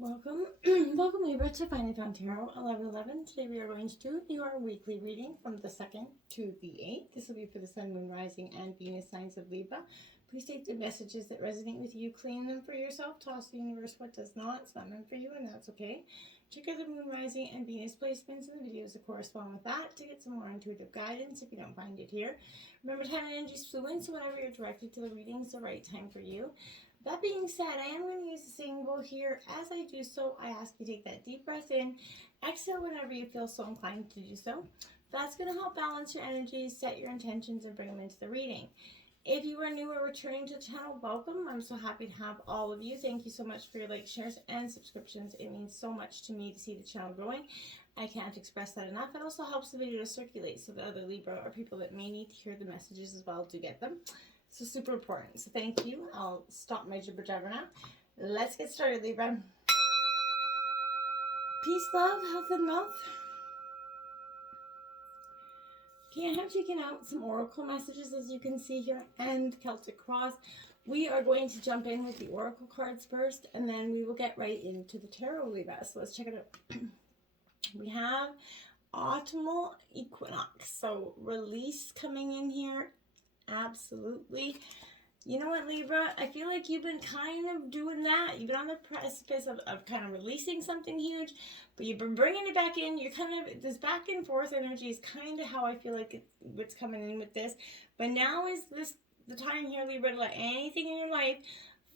Welcome, welcome Libra to Finally Found Tarot 1111. Today we are going to do your weekly reading from the 2nd to the 8th. This will be for the Sun, Moon, Rising, and Venus signs of Libra. Please take the messages that resonate with you, claim them for yourself, toss the universe what does not. It's not meant for you, and that's okay. Check out the Moon, Rising, and Venus placements in the videos that correspond with that to get some more intuitive guidance if you don't find it here. Remember, time and energy is fluid, so whenever you're directed to the reading, it's the right time for you. That being said, I am going to use the symbol here. As I do so, I ask you to take that deep breath in, exhale whenever you feel so inclined to do so. That's going to help balance your energies, set your intentions, and bring them into the reading. If you are new or returning to the channel, welcome. I'm so happy to have all of you. Thank you so much for your likes, shares, and subscriptions. It means so much to me to see the channel growing. I can't express that enough. It also helps the video to circulate so that other Libra or people that may need to hear the messages as well do get them. So super important. So thank you. I'll stop my jibber jabber now. Let's get started, Libra. Peace, love, health, and wealth. Okay, I have taken out some oracle messages, as you can see here, and Celtic Cross. We are going to jump in with the oracle cards first, and then we will get right into the tarot, Libra. So let's check it out. We have autumnal equinox. So release coming in here. Absolutely. You know what, Libra? I feel like you've been kind of doing that. You've been on the precipice of kind of releasing something huge, but you've been bringing it back in. You're kind of, this back and forth energy is kind of how I feel like what's coming in with this. But now is this the time here, Libra, to let anything in your life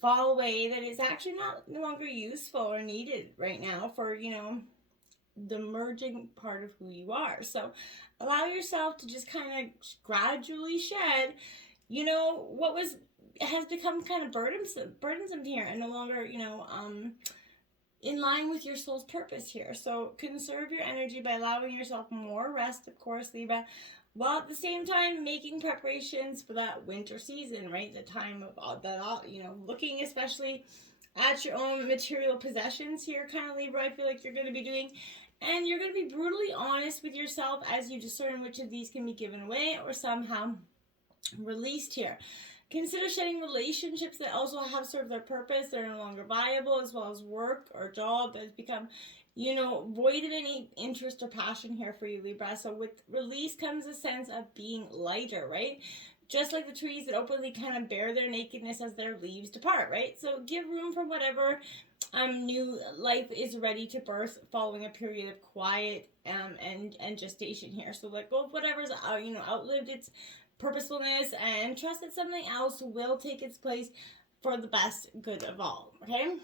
fall away that is actually no longer useful or needed right now for, you know, the merging part of who you are. So allow yourself to just kind of gradually shed, you know, what has become kind of burdensome here and no longer, you know, in line with your soul's purpose here. So conserve your energy by allowing yourself more rest, of course, Libra, while at the same time making preparations for that winter season, right? The time of all that, you know, looking especially at your own material possessions here, kind of, Libra, I feel like you're going to be doing. And you're going to be brutally honest with yourself as you discern which of these can be given away or somehow released here. Consider shedding relationships that also have served their purpose. They're no longer viable, as well as work or job that has become, you know, void of any interest or passion here for you, Libra. So with release comes a sense of being lighter, right? Just like the trees that openly kind of bear their nakedness as their leaves depart, right? So give room for whatever new life is ready to birth following a period of quiet and gestation here. So let go of whatever's you know, outlived its purposefulness and trust that something else will take its place for the best good of all. Okay,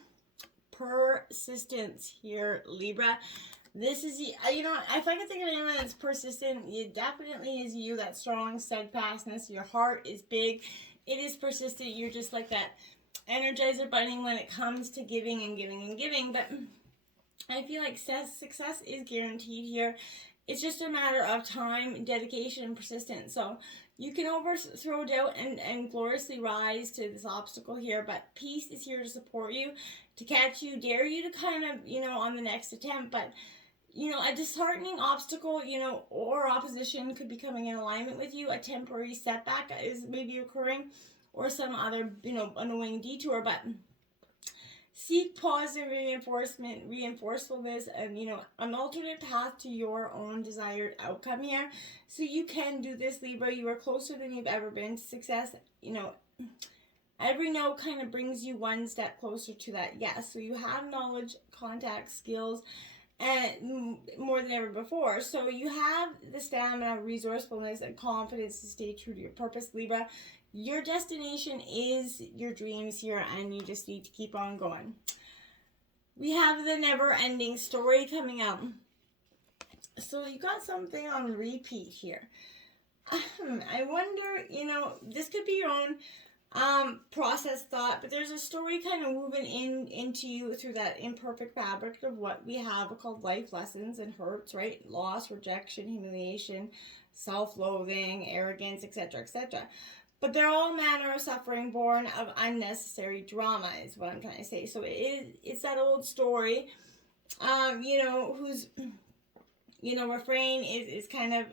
persistence here, Libra. This is, you know, if I can think of anyone that's persistent, it definitely is you. That strong steadfastness. Your heart is big. It is persistent. You're just like that Energizer bunny when it comes to giving and giving and giving. But I feel like success is guaranteed here. It's just a matter of time, dedication, and persistence. So you can overthrow doubt and gloriously rise to this obstacle here, but peace is here to support you, to catch you, dare you to kind of, you know, on the next attempt. But, you know, a disheartening obstacle, you know, or opposition could be coming in alignment with you. A temporary setback is maybe occurring, or some other, you know, annoying detour. But seek positive reinforcefulness, and, you know, an alternate path to your own desired outcome here. So you can do this, Libra. You are closer than you've ever been to success. You know, every no kind of brings you one step closer to that yes. So you have knowledge, contact, skills, and more than ever before. So you have the stamina, resourcefulness, and confidence to stay true to your purpose, Libra. Your destination is your dreams here, and you just need to keep on going. We have the never-ending story coming out. So you got something on repeat here. I wonder, you know, this could be your own process thought, but there's a story kind of moving into you through that imperfect fabric of what we have called life lessons and hurts, right? Loss, rejection, humiliation, self-loathing, arrogance, etc., etc. But they're all manner of suffering born of unnecessary drama, is what I'm trying to say. So it's that old story, you know, whose, you know, refrain is kind of,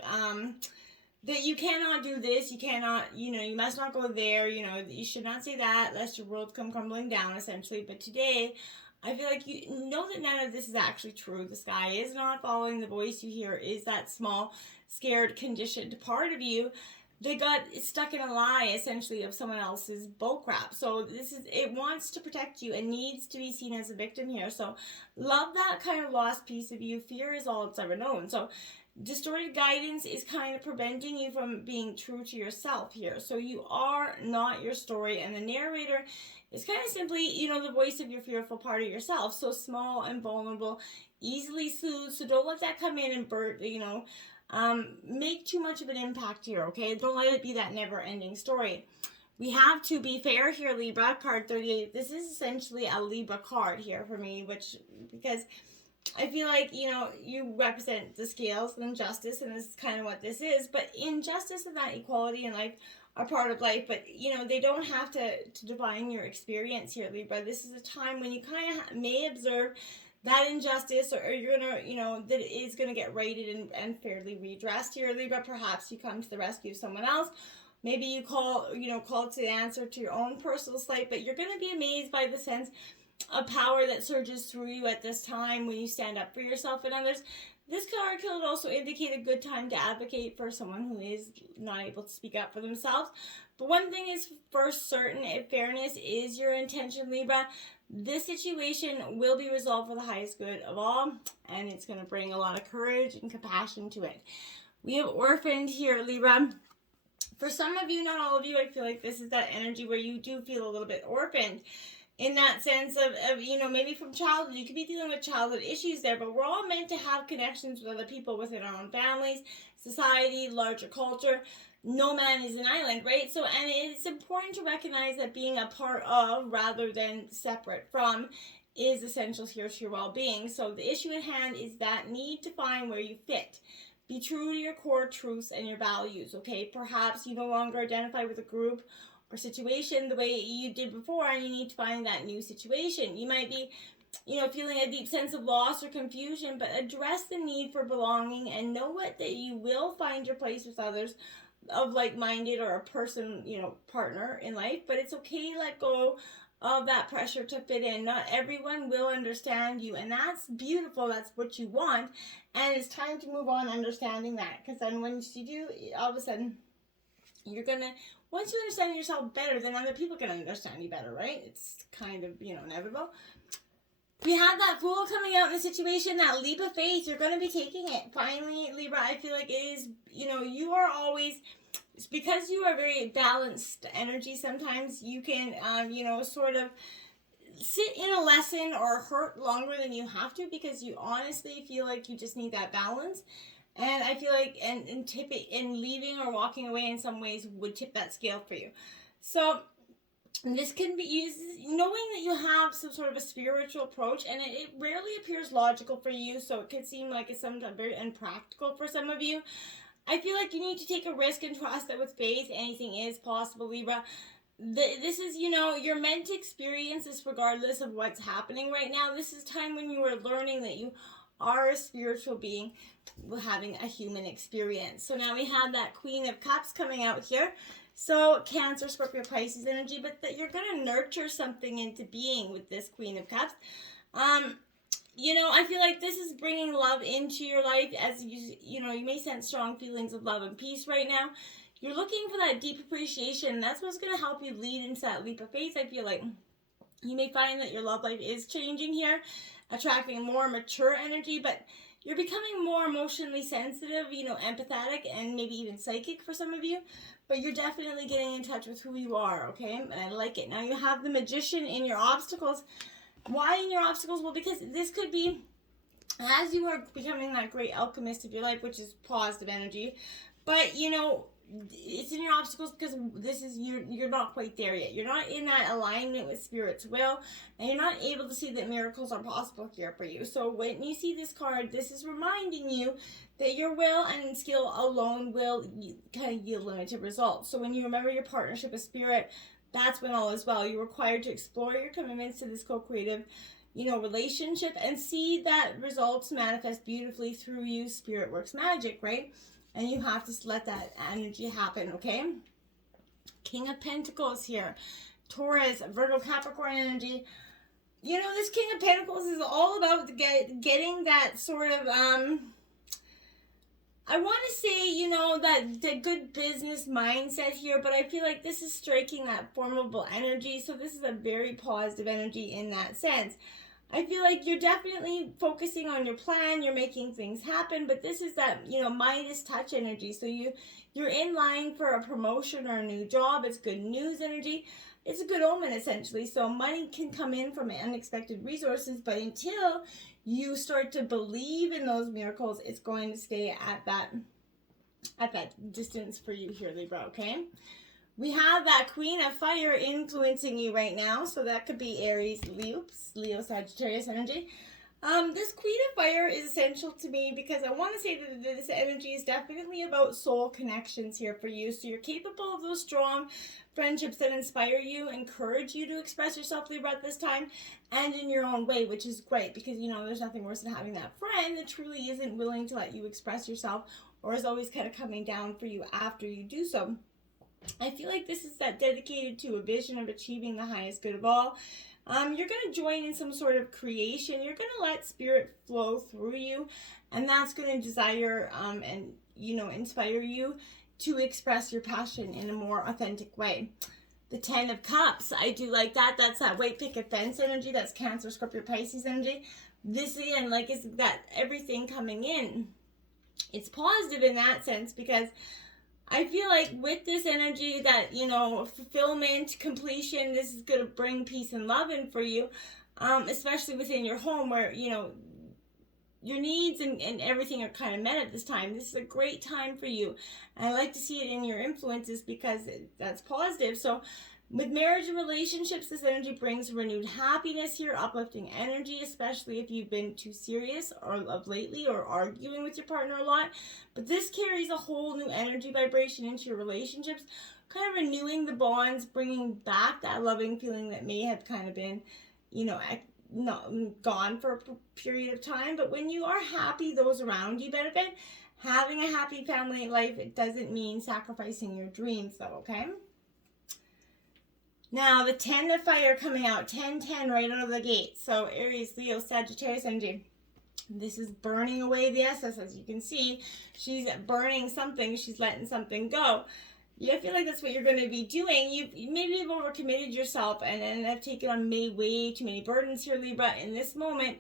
that you cannot do this, you cannot, you know, you must not go there, you know, you should not say that, lest your world come crumbling down, essentially. But today, I feel like you know that none of this is actually true. The sky is not following the voice you hear, is that small, scared, conditioned part of you that got stuck in a lie, essentially, of someone else's bullcrap. So it wants to protect you and needs to be seen as a victim here. So love that kind of lost piece of you. Fear is all it's ever known. So distorted guidance is kind of preventing you from being true to yourself here. So you are not your story, and the narrator is kind of simply, the voice of your fearful part of yourself. So small and vulnerable, easily soothed. So don't let that come in and make too much of an impact here, okay? Don't let it be that never-ending story. We have to be fair here, Libra, card 38. This is essentially a Libra card here for me, because I feel like, you represent the scales and justice, and this is kind of what this is. But injustice and that equality in life are part of life, but, they don't have to define your experience here, Libra. This is a time when you kind of may observe that injustice, or you're going to, that it is going to get rated and fairly redressed here, Libra. Perhaps you come to the rescue of someone else. Maybe you call to the answer to your own personal slight, but you're going to be amazed by the sense of power that surges through you at this time when you stand up for yourself and others. This card could also indicate a good time to advocate for someone who is not able to speak up for themselves. But one thing is for certain, if fairness is your intention, Libra, this situation will be resolved for the highest good of all, and it's going to bring a lot of courage and compassion to it. We have orphaned here, Libra. For some of you, not all of you, I feel like this is that energy where you do feel a little bit orphaned. In that sense of maybe from childhood, you could be dealing with childhood issues there, but we're all meant to have connections with other people within our own families, society, larger culture. No man is an island, right? So, and it's important to recognize that being a part of rather than separate from is essential here to your well-being. So the issue at hand is that need to find where you fit. Be true to your core truths and your values, okay? Perhaps you no longer identify with a group or situation the way you did before, and you need to find that new situation. You might be, feeling a deep sense of loss or confusion, but address the need for belonging and know that you will find your place with others of like-minded or a person, partner in life. But it's okay to let go of that pressure to fit in. Not everyone will understand you, and that's beautiful. That's what you want, and it's time to move on understanding that, because then once you do, all of a sudden once you understand yourself better, then other people can understand you better, right? It's kind of, inevitable. We have that Fool coming out in a situation, that leap of faith. You're going to be taking it. Finally, Libra, I feel like it is, you are always, because you are very balanced energy, sometimes you can, sort of sit in a lesson or hurt longer than you have to, because you honestly feel like you just need that balance. And I feel like, and tip it, and leaving or walking away in some ways would tip that scale for you. So this can be used, knowing that you have some sort of a spiritual approach, and it rarely appears logical for you, so it could seem like it's sometimes very impractical for some of you. I feel like you need to take a risk and trust that with faith, anything is possible, Libra. This is, you're meant to experience this regardless of what's happening right now. This is time when you are learning that you are a spiritual being having a human experience. So now we have that Queen of Cups coming out here. So Cancer, Scorpio, Pisces energy, but that you're going to nurture something into being with this Queen of Cups. I feel like this is bringing love into your life, as you may sense strong feelings of love and peace right now. You're looking for that deep appreciation. That's what's going to help you lead into that leap of faith. I feel like you may find that your love life is changing here, attracting more mature energy, but you're becoming more emotionally sensitive, empathetic, and maybe even psychic for some of you. But you're definitely getting in touch with who you are, okay? And I like it. Now you have the Magician in your obstacles. Why in your obstacles? Well, because this could be, as you are becoming that great alchemist of your life, which is positive energy, but, it's in your obstacles because this is, you're not quite there yet. You're not in that alignment with Spirit's will, and you're not able to see that miracles are possible here for you. So when you see this card, this is reminding you that your will and skill alone will kind of yield limited results. So when you remember your partnership with Spirit, that's when all is well. You're required to explore your commitments to this co-creative, relationship, and see that results manifest beautifully through you. Spirit works magic, right? And you have to let that energy happen, okay? King of Pentacles here. Taurus, Virgo, Capricorn energy. you know, this King of Pentacles is all about getting that sort of, I want to say, you know, that the good business mindset here, but I feel like this is striking that formidable energy. So this is a very positive energy in that sense. I feel like you're definitely focusing on your plan, you're making things happen, but this is that, you know, Midas touch energy. So you're in line for a promotion or a new job. It's good news energy. It's a good omen, essentially. So money can come in from unexpected resources, but until you start to believe in those miracles, it's going to stay at that distance for you here, Libra, okay? We have that Queen of Fire influencing you right now, so that could be Aries, Leo, Sagittarius energy. This Queen of Fire is essential to me because I want to say that this energy is definitely about soul connections here for you. So you're capable of those strong friendships that inspire you, encourage you to express yourself, Libra, at this time, and in your own way, which is great because, you know, there's nothing worse than having that friend that truly isn't willing to let you express yourself or is always kind of coming down for you after you do so. I feel like this is that dedicated to a vision of achieving the highest good of all. You're going to join in some sort of creation. You're going to let spirit flow through you, and that's going to desire and, you know, inspire you to express your passion in a more authentic way. The 10 of Cups, I do like that. That's that white picket fence energy. That's Cancer, Scorpio, Pisces energy. This, again, like, is that everything coming in. It's positive in that sense because I feel like with this energy that, you know, fulfillment, completion, this is going to bring peace and love in for you, especially within your home where, you know, your needs and everything are kind of met at this time. This is a great time for you. And I like to see it in your influences because that's positive. So with marriage and relationships, this energy brings renewed happiness here, uplifting energy, especially if you've been too serious or of lately or arguing with your partner a lot. But this carries a whole new energy vibration into your relationships, kind of renewing the bonds, bringing back that loving feeling that may have kind of been, you know, not gone for a period of time. But when you are happy, those around you benefit. Having a happy family life, it doesn't mean sacrificing your dreams though, okay? Now, the 10 of Fire coming out, 10-10 right out of the gate. So, Aries, Leo, Sagittarius energy. This is burning away the excess, as you can see. She's burning something. She's letting something go. I feel like that's what you're going to be doing. Maybe you've overcommitted yourself and have taken on way too many burdens here, Libra. In this moment,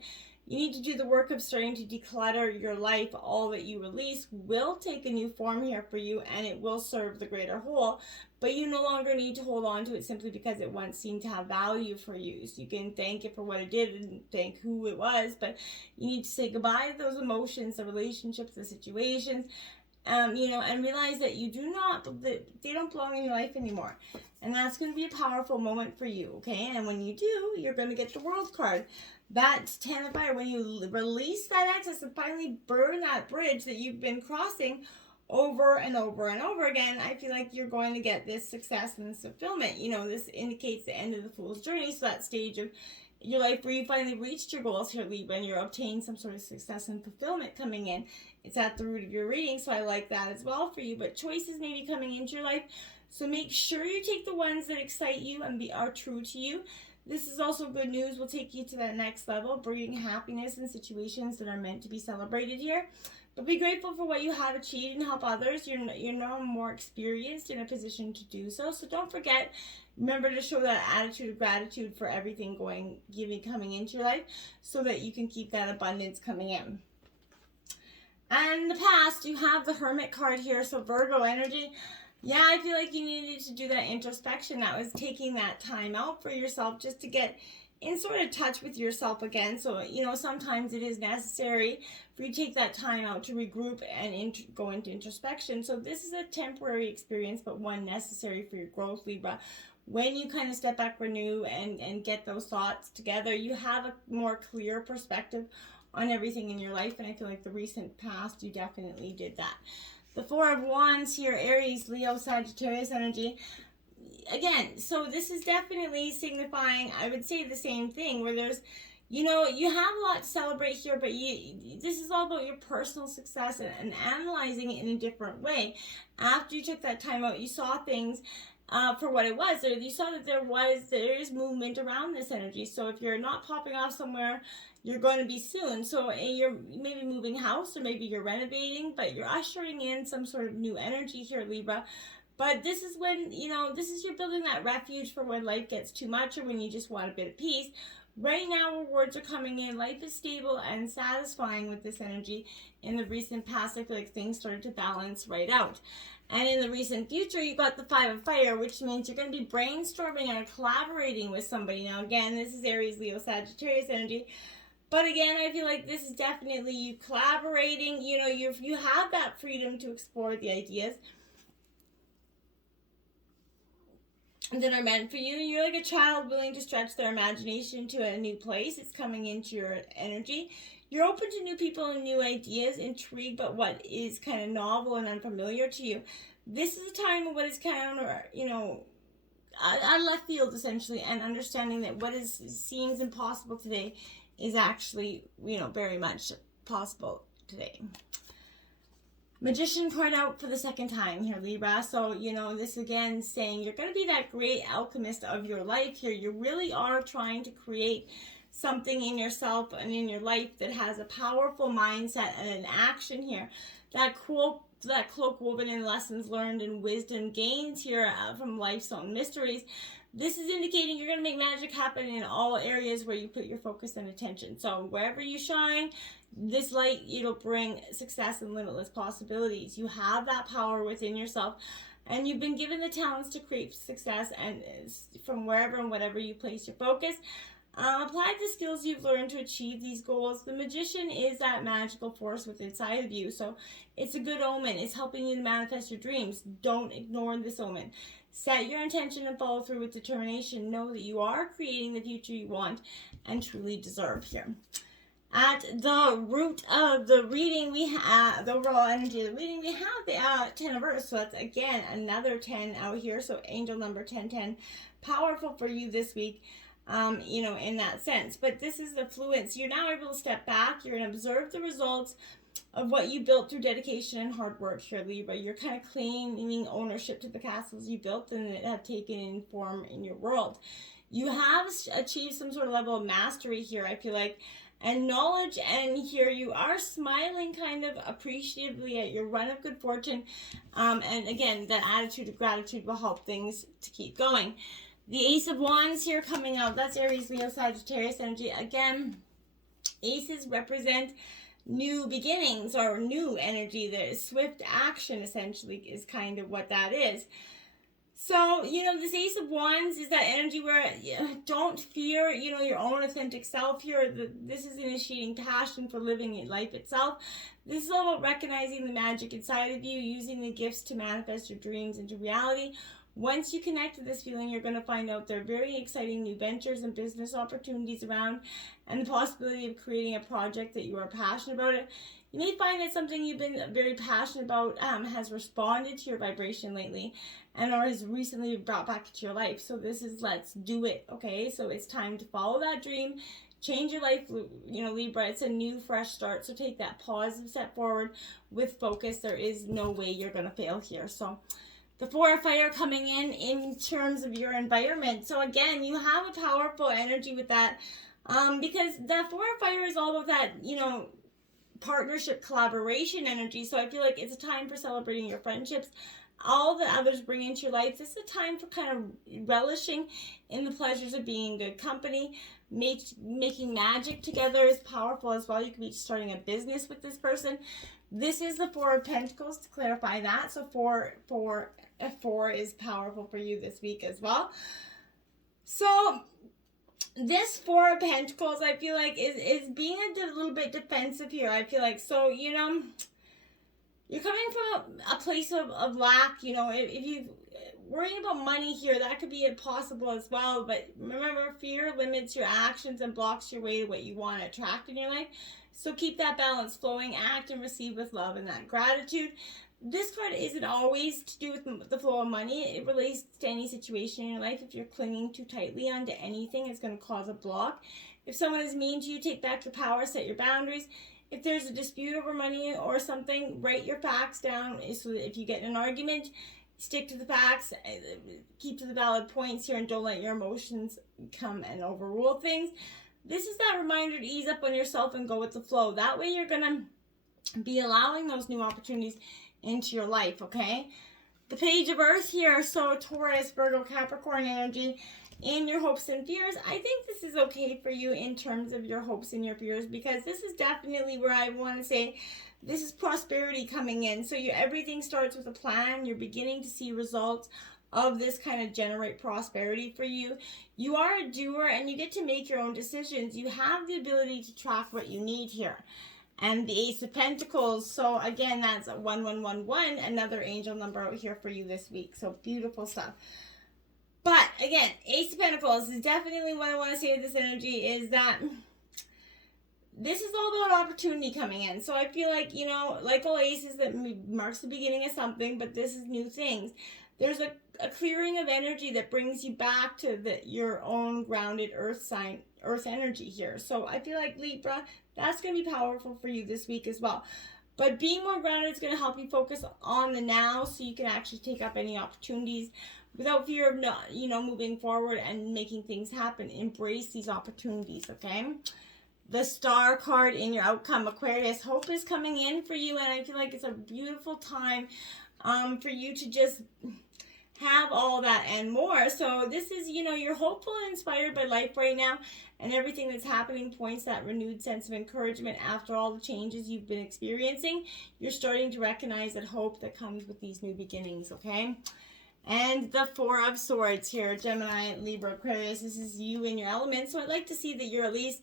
you need to do the work of starting to declutter your life. All that you release will take a new form here for you, and it will serve the greater whole. But you no longer need to hold on to it simply because it once seemed to have value for you. So you can thank it for what it did and thank who it was, but you need to say goodbye to those emotions, the relationships, the situations, you know, and realize that they don't belong in your life anymore. And that's going to be a powerful moment for you, okay? And when you do, you're going to get the World card. That's 10 of Fire. When you release that excess and finally burn that bridge that you've been crossing over and over and over again, I feel like you're going to get this success and this fulfillment. You know, this indicates the end of the Fool's journey. So that stage of your life where you finally reached your goals here, Libra, and you're obtaining some sort of success and fulfillment coming in. It's at the root of your reading, so I like that as well for you. But choices may be coming into your life, so make sure you take the ones that excite you and are true to you. This is also good news. Will take you to that next level, bringing happiness in situations that are meant to be celebrated here. But be grateful for what you have achieved and help others. You're now more experienced in a position to do so. So don't forget, remember to show that attitude of gratitude for everything coming into your life so that you can keep that abundance coming in. And in the past, you have the Hermit card here, so Virgo energy. Yeah, I feel like you needed to do that introspection. That was taking that time out for yourself just to get in sort of touch with yourself again. So, you know, sometimes it is necessary for you to take that time out to regroup and go into introspection. So this is a temporary experience, but one necessary for your growth, Libra. When you kind of step back, renew, and get those thoughts together, you have a more clear perspective on everything in your life. And I feel like the recent past, you definitely did that. The Four of Wands here, Aries, Leo, Sagittarius energy. Again, so this is definitely signifying, I would say the same thing, where there's, you know, you have a lot to celebrate here, but this is all about your personal success and analyzing it in a different way. After you took that time out, you saw things for what it was. You saw that there is movement around this energy. So if you're not popping off somewhere, you're going to be soon. So you're maybe moving house, or maybe you're renovating, but you're ushering in some sort of new energy here, Libra. But this is when, this is you're building that refuge for when life gets too much, or when you just want a bit of peace. Right now, rewards are coming in. Life is stable and satisfying with this energy. In the recent past, I feel like things started to balance right out. And in the recent future, you got the Five of Fire, which means you're going to be brainstorming or collaborating with somebody. Now, again, this is Aries, Leo, Sagittarius energy. But again, I feel like this is definitely you collaborating. You have that freedom to explore the ideas that are meant for you. You're like a child willing to stretch their imagination to a new place. It's coming into your energy. You're open to new people and new ideas, intrigued by what is kind of novel and unfamiliar to you. This is a time of what is kind of, out of left field, essentially, and understanding that what seems impossible today is actually, very much possible today. Magician card out for the second time here, Libra. So, this again saying you're going to be that great alchemist of your life here. You really are trying to create something in yourself and in your life that has a powerful mindset and an action here. That cloak woven in lessons learned and wisdom gains here from life's own mysteries. This is indicating you're going to make magic happen in all areas where you put your focus and attention. So wherever you shine, this light, it'll bring success and limitless possibilities. You have that power within yourself, and you've been given the talents to create success, and from wherever and whatever you place your focus. Apply the skills you've learned to achieve these goals. The Magician is that magical force within inside of you, so it's a good omen. It's helping you to manifest your dreams. Don't ignore this omen. Set your intention and follow through with determination. Know that you are creating the future you want and truly deserve here. At the root of the reading, we have the overall energy of the reading. We have the 10 of Earth, so that's again another 10 out here. So angel number 1010, powerful for you this week. In that sense. But this is the fluence. You're now able to step back. You're going to observe the results of what you built through dedication and hard work here, Libra. You're kind of claiming ownership to the castles you built and that have taken in form in your world. You have achieved some sort of level of mastery here, I feel like, and knowledge, and here you are smiling kind of appreciatively at your run of good fortune. And again, that attitude of gratitude will help things to keep going. The Ace of Wands here coming out. That's Aries, Leo, Sagittarius energy. Again, aces represent new beginnings or new energy. The swift action essentially is kind of what that is. So, this Ace of Wands is that energy where don't fear, your own authentic self here. This is initiating passion for living in life itself. This is all about recognizing the magic inside of you, using the gifts to manifest your dreams into reality. Once you connect with this feeling, you're going to find out there are very exciting new ventures and business opportunities around, and the possibility of creating a project that you are passionate about. You may find that something you've been very passionate about has responded to your vibration lately, and or has recently brought back into your life. So this is let's do it, okay? So it's time to follow that dream, change your life, Libra. It's a new, fresh start. So take that positive step forward with focus. There is no way you're going to fail here. So the Four of Fire coming in terms of your environment. So again, you have a powerful energy with that, because the Four of Fire is all about that, partnership, collaboration energy. So I feel like it's a time for celebrating your friendships, all that others bring into your life. This is a time for kind of relishing in the pleasures of being in good company. Making magic together is powerful as well. You could be starting a business with this person. This is the Four of Pentacles, to clarify that. So four is powerful for you this week as well. So this Four of Pentacles, I feel like, is being a little bit defensive here. I feel like, so, you're coming from a place of lack, if you worrying about money here, that could be possible as well. But remember, fear limits your actions and blocks your way to what you want to attract in your life. So keep that balance flowing, act and receive with love and that gratitude. This card isn't always to do with the flow of money. It relates to any situation in your life. If you're clinging too tightly onto anything, it's going to cause a block. If someone is mean to you, take back your power, set your boundaries. If there's a dispute over money or something, write your facts down so that if you get in an argument, Stick to the facts, keep to the valid points here, and don't let your emotions come and overrule things. This is that reminder to ease up on yourself and go with the flow. That way you're going to be allowing those new opportunities into your life, okay? The Page of Earth here, so Taurus, Virgo, Capricorn energy, in your hopes and fears. I think this is okay for you in terms of your hopes and your fears, because this is definitely where I want to say this is prosperity coming in. So everything starts with a plan. You're beginning to see results of this kind of generate prosperity for you. You are a doer and you get to make your own decisions. You have the ability to track what you need here. And the Ace of Pentacles, so again, that's a 1111, another angel number out here for you this week. So beautiful stuff. But again, Ace of Pentacles is definitely what I want to say with this energy is that this is all about opportunity coming in. So I feel like, you know, like all aces, that marks the beginning of something, but this is new things. There's a clearing of energy that brings you back to your own grounded earth sign, earth energy here. So I feel like Libra, that's going to be powerful for you this week as well. But being more grounded is going to help you focus on the now, so you can actually take up any opportunities without fear of not, you know, moving forward and making things happen. Embrace these opportunities, okay? The Star card in your outcome, Aquarius, hope is coming in for you, and I feel like it's a beautiful time for you to just have all that and more. So this is, you know, you're hopeful and inspired by life right now, and everything that's happening points that renewed sense of encouragement after all the changes you've been experiencing. You're starting to recognize that hope that comes with these new beginnings, okay? And the Four of Swords here, Gemini, Libra, Aquarius, this is you in your element. So I'd like to see that you're at least,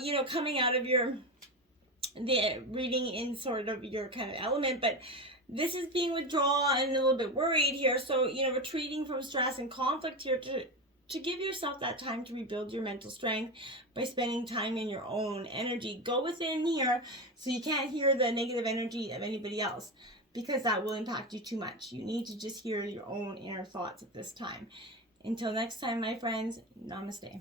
you know, coming out of the reading in sort of your kind of element, but this is being withdrawn and a little bit worried here. So, you know, retreating from stress and conflict here to give yourself that time to rebuild your mental strength by spending time in your own energy. Go within here so you can't hear the negative energy of anybody else, because that will impact you too much. You need to just hear your own inner thoughts at this time. Until next time, my friends, namaste.